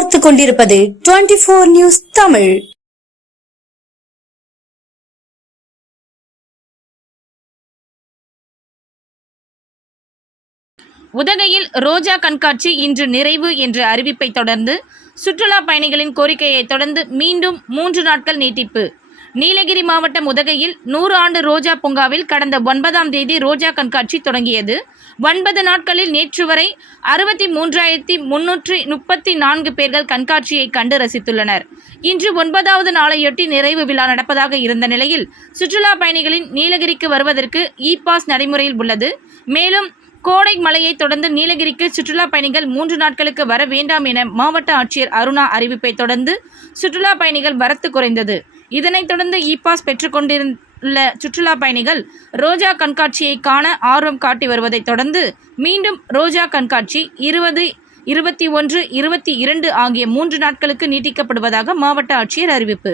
பார்த்து கொண்டிருப்பது 24 நியூஸ் தமிழ். உதகையில் ரோஜா கண்காட்சி இன்று நிறைவு என்ற அறிவிப்பை தொடர்ந்து சுற்றுலா பயணிகளின் கோரிக்கையை தொடர்ந்து மீண்டும் 3 நாட்கள் நீட்டிப்பு. நீலகிரி மாவட்டம் உதகையில் 100 ஆண்டு ரோஜா பூங்காவில் கடந்த 9ஆம் தேதி ரோஜா கண்காட்சி தொடங்கியது. 9 நாட்களில் நேற்று வரை 63,334 பேர்கள் கண்காட்சியை கண்டு ரசித்துள்ளனர். இன்று 9வது நாளையொட்டி நிறைவு விழா நடப்பதாக இருந்த நிலையில் சுற்றுலா பயணிகளின் நீலகிரிக்கு வருவதற்கு இ-பாஸ் நடைமுறையில் உள்ளது. மேலும் கோடை மழையை தொடர்ந்து நீலகிரிக்கு சுற்றுலா பயணிகள் 3 நாட்களுக்கு வர வேண்டாம் என மாவட்ட ஆட்சியர் அருணா அறிவிப்பை தொடர்ந்து சுற்றுலா பயணிகள் வரத்து குறைந்தது. இதனைத் தொடர்ந்து இ-பாஸ் பெற்றுக்கொண்டிருந்த சுற்றுலா பயணிகள் ரோஜா கண்காட்சியை காண ஆர்வம் காட்டி வருவதை தொடர்ந்து மீண்டும் ரோஜா கண்காட்சி 20, 21, 22 ஆகிய 3 நாட்களுக்கு நீட்டிக்கப்படுவதாக மாவட்ட ஆட்சியர் அறிவிப்பு.